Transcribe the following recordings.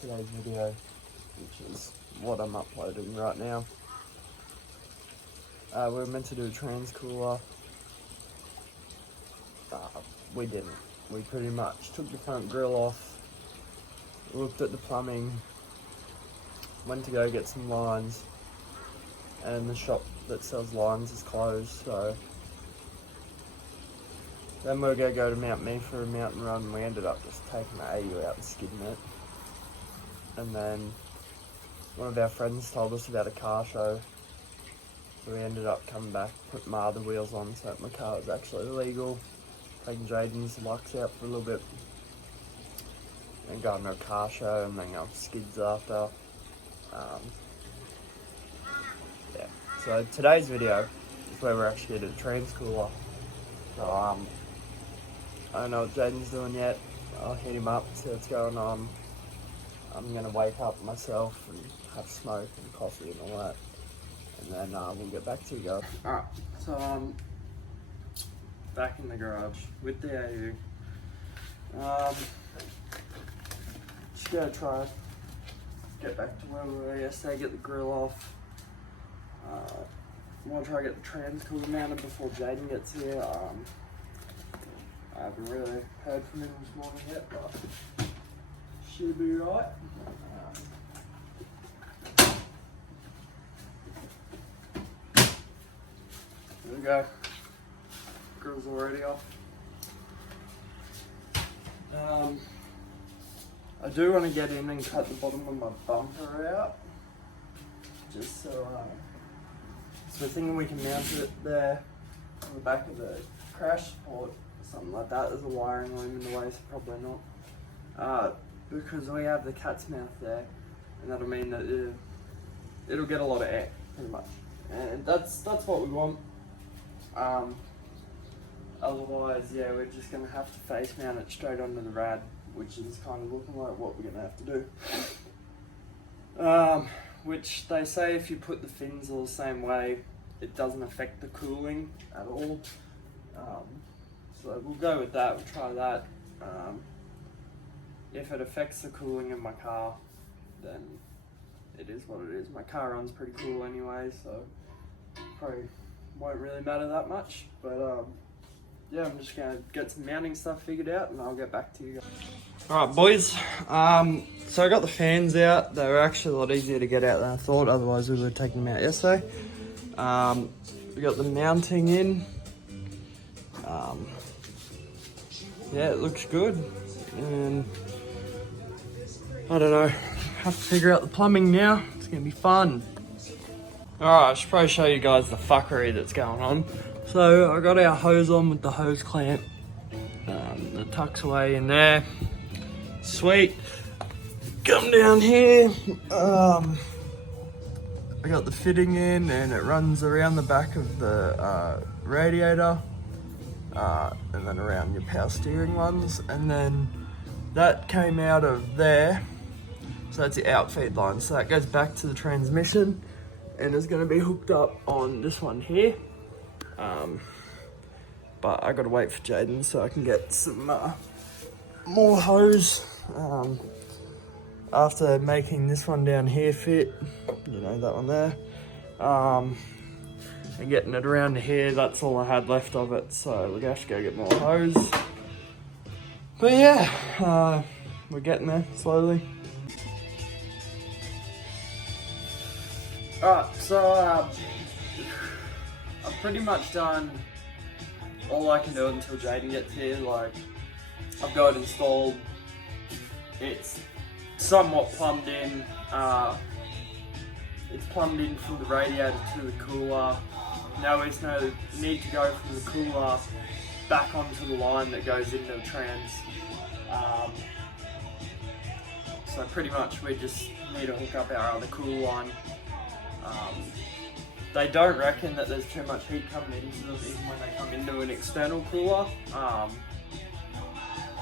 today's video, which is what I'm uploading right now. We were meant to do a trans cooler. We didn't. We pretty much took the front grill off, looked at the plumbing, went to go get some lines, and the shop that sells lines is closed, so then we were going to go to Mount Me for a mountain run, and we ended up just taking the AU out and skidding it. And then one of our friends told us about a car show, so we ended up coming back, putting my other wheels on so that my car was actually legal, taking Jaden's Lux out for a little bit, and going to a car show, and then going to skids after. Yeah, so today's video is where we're actually at a trans cooler. So I don't know what Jaden's doing yet. I'll hit him up, see what's going on. I'm gonna wake up myself and have smoke and coffee and all that, and then we'll get back to you guys. Alright, so I'm back in the garage with the AU. Just gonna try get back to where we were yesterday, get the grill off. I'm gonna try to get the trans cooler mounted before Jaden gets here. I haven't really heard from him this morning yet, but should be right. There we go. Grill's already off. I do want to get in and cut the bottom of my bumper out, just so we're thinking we can mount it there on the back of the crash support, something like that. There's a wiring loom in the way, so probably not. Because we have the cat's mouth there, and that'll mean that it'll get a lot of air, pretty much. And that's what we want. Otherwise, yeah, we're just gonna have to face mount it straight onto the rad, which is kind of looking like what we're gonna have to do. Which they say if you put the fins all the same way, it doesn't affect the cooling at all. So we'll go with that, we'll try that. If it affects the cooling in my car, then it is what it is. My car runs pretty cool anyway, so probably won't really matter that much. But yeah, I'm just gonna get some mounting stuff figured out and I'll get back to you guys. Alright boys, so I got the fans out. They were actually a lot easier to get out than I thought, otherwise we would have taken them out yesterday. We got the mounting in. Yeah, it looks good. And I don't know, have to figure out the plumbing now. It's gonna be fun. Alright, I should probably show you guys the fuckery that's going on. So I got our hose on with the hose clamp. The tuck's away in there. Sweet. Come down here. I got the fitting in and it runs around the back of the radiator. And then around your power steering ones. And then that came out of there. So that's the outfeed line. So that goes back to the transmission and is going to be hooked up on this one here. But I gotta wait for Jaden so I can get some more hose. After making this one down here fit, you know, that one there, and getting it around to here, that's all I had left of it, so we're gonna have to go get more hose. But yeah, we're getting there slowly. Alright, so I've pretty much done all I can do until Jaden gets here. Like, I've got it installed, it's somewhat plumbed in, it's plumbed in from the radiator to the cooler. Now there's no need to go from the cooler back onto the line that goes into the trans. So pretty much we just need to hook up our other cooler line. They don't reckon that there's too much heat coming into them even when they come into an external cooler,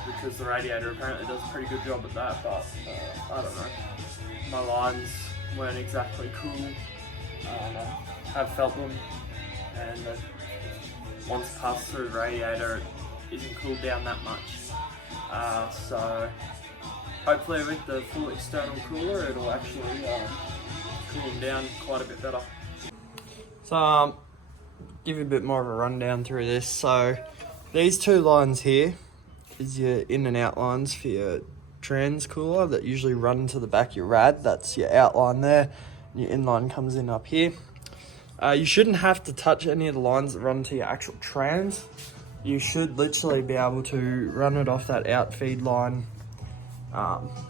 because the radiator apparently does a pretty good job at that, but I don't know. My lines weren't exactly cool. I've felt them, and once it passes through the radiator it isn't cooled down that much. So hopefully with the full external cooler it'll actually cool them down quite a bit better. So give you a bit more of a rundown through this. So these two lines here is your in and out lines for your trans cooler that usually run to the back of your rad. That's your outline there. Your inline comes in up here. You shouldn't have to touch any of the lines that run to your actual trans. You should literally be able to run it off that out feed line.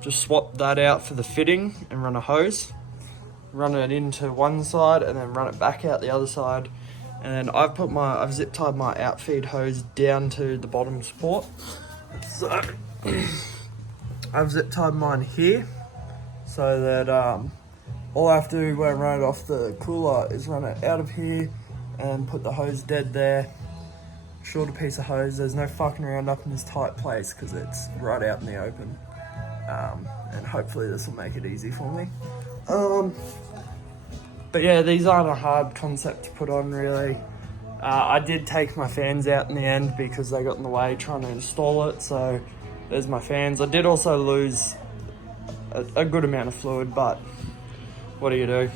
Just swap that out for the fitting and run a hose. Run it into one side and then run it back out the other side. And I've zip tied my outfeed hose down to the bottom support. So I've zip tied mine here so that all I have to do when I run it off the cooler is run it out of here and put the hose dead there. Shorter piece of hose. There's no fucking around up in this tight place because it's right out in the open. And hopefully this will make it easy for me. But yeah, these aren't a hard concept to put on really. I did take my fans out in the end because they got in the way trying to install it, so there's my fans. I did also lose a good amount of fluid, but what do you do?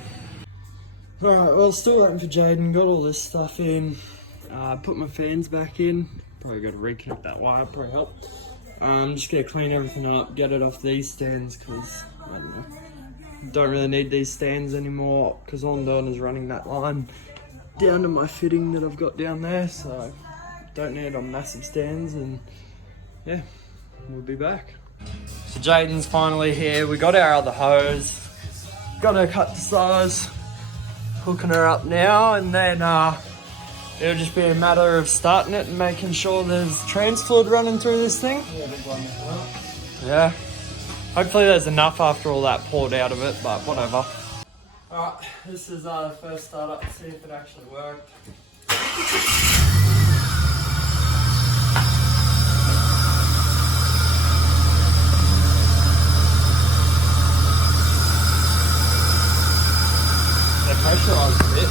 Alright, well, still waiting for Jaden. Got all this stuff in. Put my fans back in. Probably got to reconnect that wire, probably help. Just gonna clean everything up, get it off these stands because I don't know. Don't really need these stands anymore because all I'm doing is running that line down to my fitting that I've got down there, so don't need it on massive stands. And yeah, we'll be back. So Jaden's finally here. We got our other hose, got her cut to size, hooking her up now, and then it'll just be a matter of starting it and making sure there's trans fluid running through this thing. Yeah. Hopefully there's enough after all that poured out of it, but whatever. Alright, this is the first startup to see if it actually worked. They're pressurised a bit.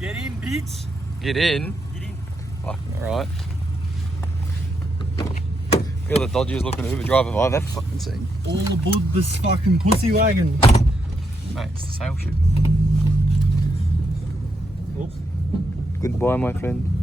Get in, bitch. Get in? Get in. Fucking alright. Feel the dodgiest looking Uber driver I've ever fucking seen. All aboard this fucking pussy wagon. Mate, it's the sail ship. Oops. Goodbye, my friend.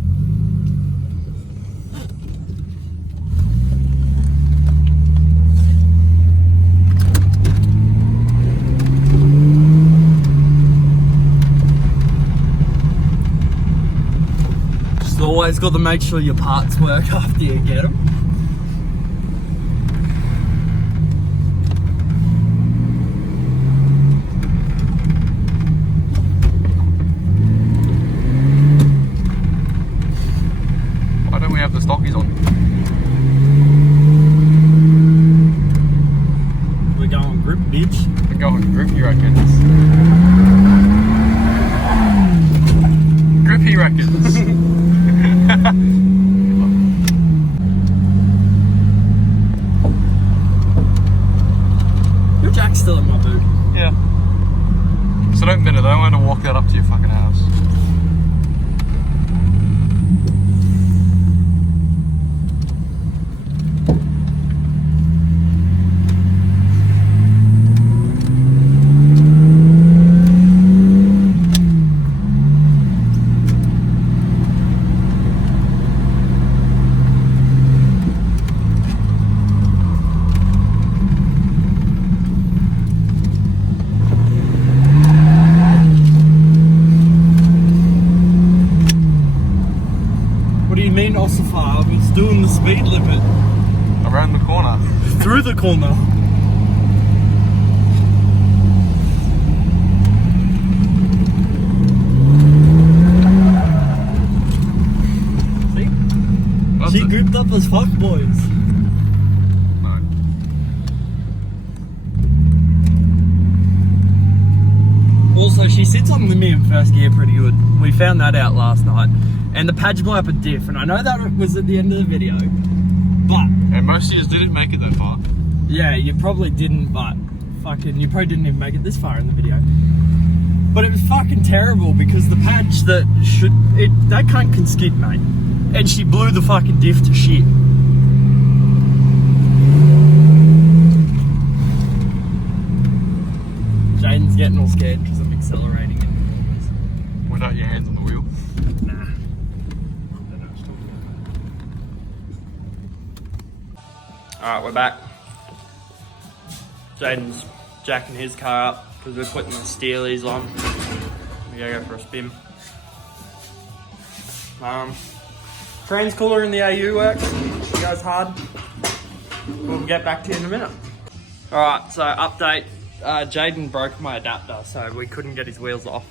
Just always got to make sure your parts work after you get them. Why don't we have the stockies on? We're going grip, bitch. We're going grip, you reckon? Grip, he reckons. don't bend it, I don't want to walk that up to your fucking house. I was doing the speed limit. Around the corner. Through the corner. See? She gripped up as fuck, boys. No. Also, she sits on me in first gear pretty good. We found that out last night. And the pads blew up a diff, and I know that was at the end of the video, but... And most of you didn't make it that far. Yeah, you probably didn't, but fucking, you probably didn't even make it this far in the video. But it was fucking terrible, because the patch that that cunt can skid, mate. And she blew the fucking diff to shit. Jaden's getting all scared because I'm accelerating it. Without your hands on the wheel. Nah. Alright, we're back. Jaden's jacking his car up because we're putting the steelies on. We gotta go for a spin. Trans cooler in the AU works. It goes hard. We'll get back to you in a minute. Alright, so update. Jaden broke my adapter, so we couldn't get his wheels off.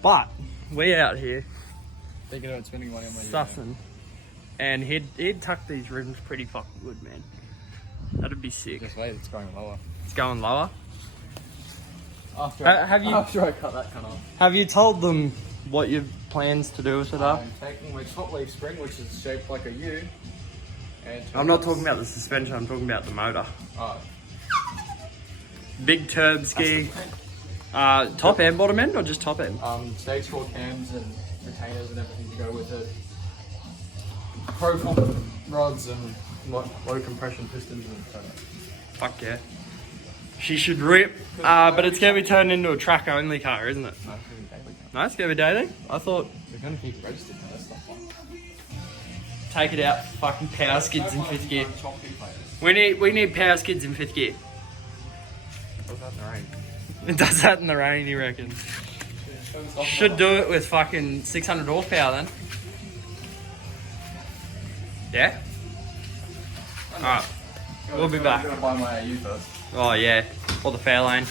But we out here Thinking about spending money on my stuffing, and he'd tuck these rims pretty fucking good, man. That'd be sick. Just wait, it's going lower. It's going lower. After After I cut that off. Have you told them what your plans to do with it are? I'm taking my top leaf spring, which is shaped like a U. And I'm not talking about the suspension, I'm talking about the motor. Oh. Big turb ski. Top end, bottom end, or just top end? Stage 4 cams and retainers and everything to go with it. Pro comp rods and low compression pistons and Fuck yeah. She should rip. But it's going to be turned into a track only car, isn't it? No, it's gonna be daily cam. No, it's going to be daily? I thought, They're gonna keep it registered for that stuff. take it out, fucking power skids in 5th gear. We need power skids in 5th gear. What's that in the rain? It does that in the rain, you reckon? Should do it with fucking 600 horsepower then. Yeah? Alright, we'll be back. I'm gonna buy my AU first. Oh yeah, or the Fairlane.